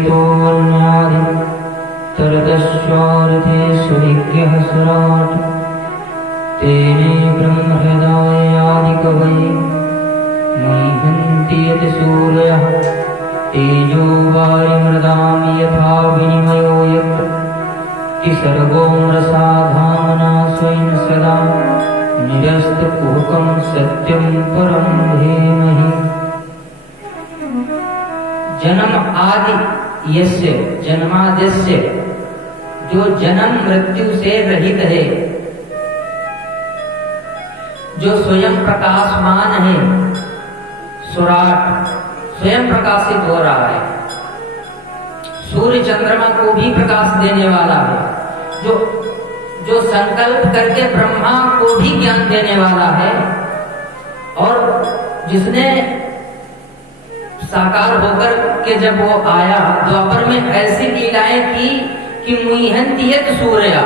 हेतोऽन्यादि तरतश्चार्थे सुविज्ञः सुराट् तेने ब्रह्महृदायादिकवये मुह्यन्ति यत् सूर्यः तेजो वारिमृदां यथा विनिमयो यत्र सर्गो मृषा धाम्ना स्वेन सदा निरस्तकुहकं सत्यं परं धीमहि। जन्म आदि यस्य जन्माद्यस्य, जो जन्म मृत्यु से रहित है, जो स्वयं प्रकाशमान है, सुराट स्वयं प्रकाशित हो रहा है, सूर्य चंद्रमा को भी प्रकाश देने वाला है, जो संकल्प करके ब्रह्मा को भी ज्ञान देने वाला है, और जिसने साकार होकर के जब वो आया द्वापर में ऐसी लीलाएं की कि मुह्यन्ति यत् सूर्या,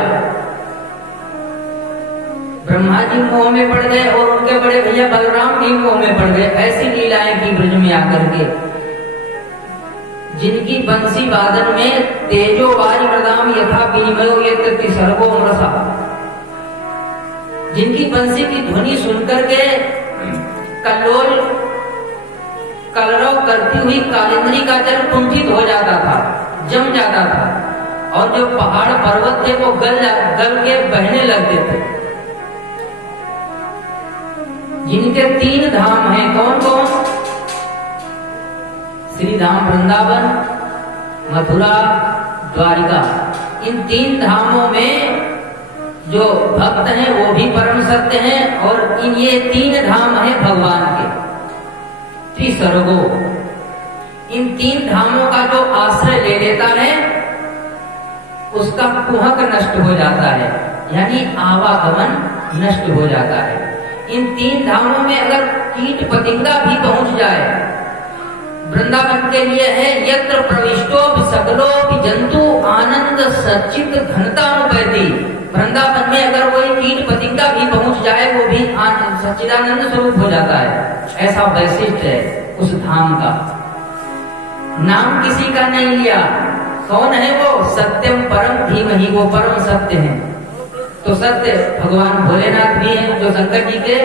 ब्रह्मा जी मोह में पड़ गए और उनके बड़े भैया बलराम भी मोह में पड़ गए। ऐसी लीलाएं की ब्रज में आकर के, जिनकी बंसी वादन में तेजो वारी मृदाम यथा विनिमयो यत्र सर्गो मृषा, जिनकी बंसी की ध्वनि सुनकर के कल्लोल कलरव करती हुई कालिंदी का जल कुंठित हो जाता था, जम जाता था, और जो पहाड़ पर्वत थे वो गल के बहने लगते थे। जिनके 3 धाम हैं, कौन कौन? श्री धाम वृंदावन, मथुरा, द्वारिका। इन 3 धामों में जो भक्त हैं वो भी परम सत्य हैं, और ये 3 धाम हैं भगवान के त्रिसर्गो। इन 3 धामों का जो आश्रय ले लेता है उसका कुहक नष्ट हो जाता है, यानी आवागमन नष्ट हो जाता है। इन 3 धामों में अगर कीट पतिंगा भी पहुंच जाए, वृंदावन के लिए है यत्र प्रविष्टो सकलो जंतु आनंद सच्चित घनतानुपैति। वृंदावन में अगर कोई कीट पतिंगा भी पहुंच जाए वो भी सच्चिदानंद स्वरूप हो जाता है। ऐसा वैशिष्ट है उस धाम का। नाम किसी का नहीं लिया, कौन है वो? सत्यम परम धीमहि, वो परम सत्य है। तो सत्य भगवान भोलेनाथ भी हैं, जो शंकर जी के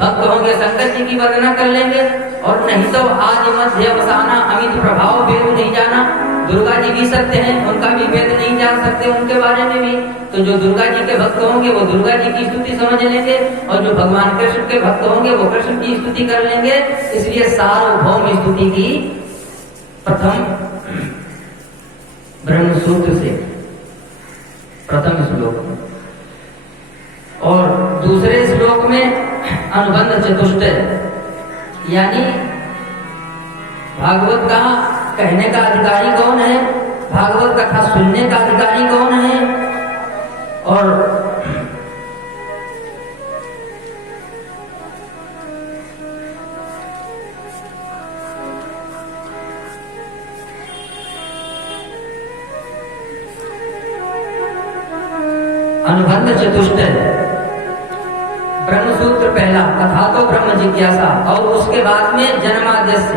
भक्त होंगे शंकर जी की वंदना कर लेंगे, और नहीं तो आदि मध्य अवसाना अमित प्रभाव वेद नहीं जाना। दुर्गा जी भी सत्य हैं, उनका भी वेद नहीं जान सकते उनके बारे में भी। तो जो दुर्गा जी के भक्त होंगे वो दुर्गा जी की स्तुति समझ लेंगे, और जो भगवान कृष्ण के भक्त होंगे वो कृष्ण की स्तुति कर लेंगे। इसलिए सार्वभौम स्तुति की प्रथम ब्रह्म सूत्र से प्रथम श्लोक में, और दूसरे श्लोक में अनुबंध चतुष्टय, यानी भागवत का कहने का अधिकारी कौन है, भागवत कथा सुनने का अधिकारी कौन है, और अनुबंध चतुष्टय ब्रह्मसूत्र पहला, कथा तो ब्रह्म जिज्ञासा, और उसके बाद में जन्माद्यस्य।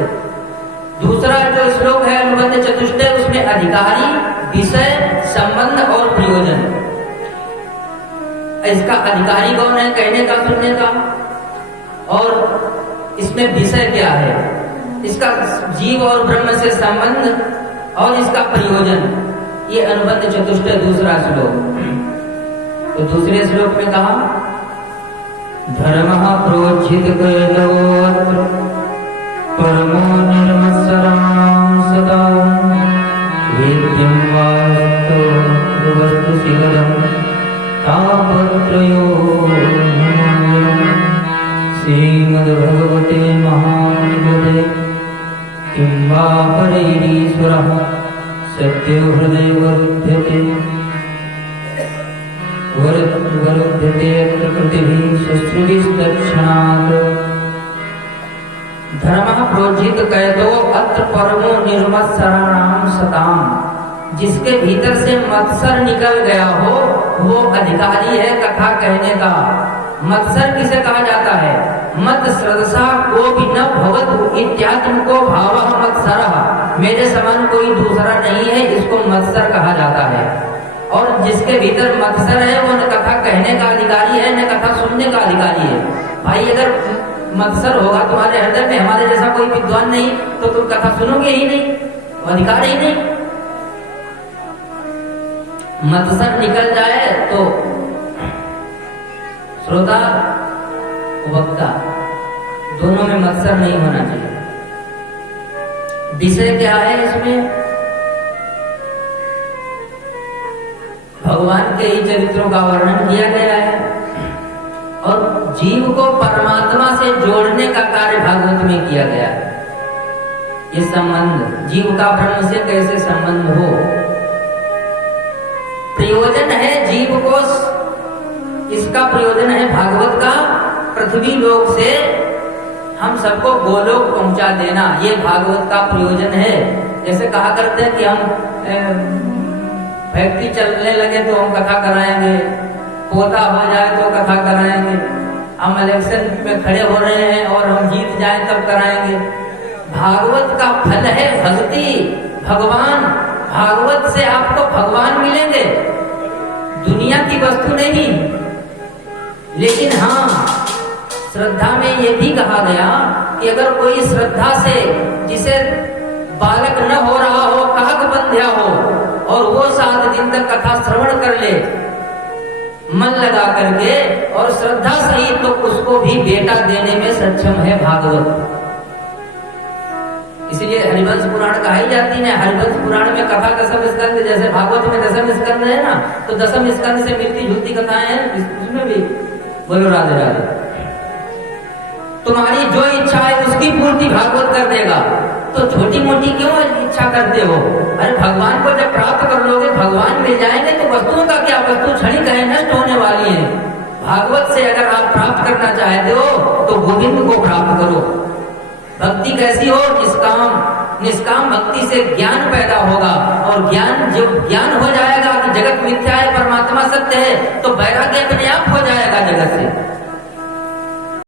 दूसरा जो श्लोक है अनुबंध चतुष्टय, उसमें अधिकारी, विषय, संबंध और प्रयोजन। इसका अधिकारी कौन है कहने का सुनने का, और इसमें विषय क्या है, इसका जीव और ब्रह्म से संबंध, और इसका प्रयोजन। ये अनुबंध चतुष्टय दूसरा श्लोक। तो दूसरे श्लोक में कहा धर्मः प्रोज्झित कयतोऽत्र परमो निर्मत्सरां सदा वेद्यं वास्तु शिवदं तापत्रयो श्रीमद्भगवते महानिगते किं वा परैरीश्वरः सत्यो हृदयवरुध्यते वरुध्यते प्रकृतिभिः सुश्रुतिस्तत्क्षणात्। धर्मः प्रोज्झित कयतो अत्र परमो निर्मत्सराणां सताम्। जिसके भीतर से मत्सर निकल गया हो वो अधिकारी है कथा कहने का। मत्सर किसे कहा जाता है? मत श्रद्धा को भी न भवतु इत्यात्मको भावः मत्सरः। मेरे समान कोई दूसरा नहीं है, इसको मत्सर कहा जाता है। और जिसके भीतर मत्सर है वो न कथा कहने का अधिकारी है न कथा सुनने का अधिकारी है। भाई अगर मत्सर होगा तुम्हारे हृदय में, हमारे जैसा कोई विद्वान नहीं, तो तुम कथा सुनोगे ही नहीं, अधिकार ही नहीं। मत्सर निकल जाए तो श्रोता वक्ता दोनों में मत्सर नहीं होना चाहिए। विषय क्या है इसमें? भगवान के ही चरित्रों का वर्णन किया गया है और जीव को परमात्मा से जोड़ने का कार्य भागवत में किया गया है। ये संबंध जीव का ब्रह्म से कैसे संबंध हो, प्रयोजन है जीव को, इसका प्रयोजन है भागवत का पृथ्वी लोक से हम सबको गोलोक पहुंचा देना, ये भागवत का प्रयोजन है। जैसे कहा करते हैं कि हम फैक्ट्री चलने लगे तो हम कथा कराएंगे, पोता हो जाए तो कथा कराएंगे, हम इलेक्शन में खड़े हो रहे हैं और हम जीत जाएं तब कराएंगे। भागवत का फल है भक्ति, भगवान। भागवत से आपको भगवान मिलेंगे, दुनिया की वस्तु नहीं। लेकिन हाँ, श्रद्धा में ये भी कहा गया कि अगर कोई श्रद्धा से, जिसे बालक न हो रहा हो, काक बंध्या हो, और वो 7 दिन तक कथा श्रवण कर ले मन लगा करके और श्रद्धा सहित, तो उसको भी बेटा देने में सक्षम है भागवत। इसलिए हरिवंश पुराण कही जाती है। हरिवंश पुराण में कथा दशम स्कंद, जैसे भागवत में दशम स्कंद है ना, तो दशम स्कंद से मिलती जुलती कथाएं हैं उसमें भी। बोलो राधे राधे। तुम्हारी जो इच्छा है उसकी पूर्ति भागवत कर देगा, तो छोटी मोटी क्यों इच्छा करते हो? अरे भगवान को जब प्राप्त कर लोगे, भगवान मिल जाएंगे, तो वस्तुओं का क्या, वस्तु क्षणिक है, नष्ट होने वाली है। भागवत से अगर आप प्राप्त करना चाहते हो तो गोविंद को प्राप्त करो। भक्ति कैसी हो? निष्काम। निष्काम भक्ति से ज्ञान पैदा होगा, और ज्ञान, जब ज्ञान हो जाएगा कि जगत मिथ्या है, परमात्मा सत्य है, तो वैराग्य अपने आप हो जाएगा जगत से।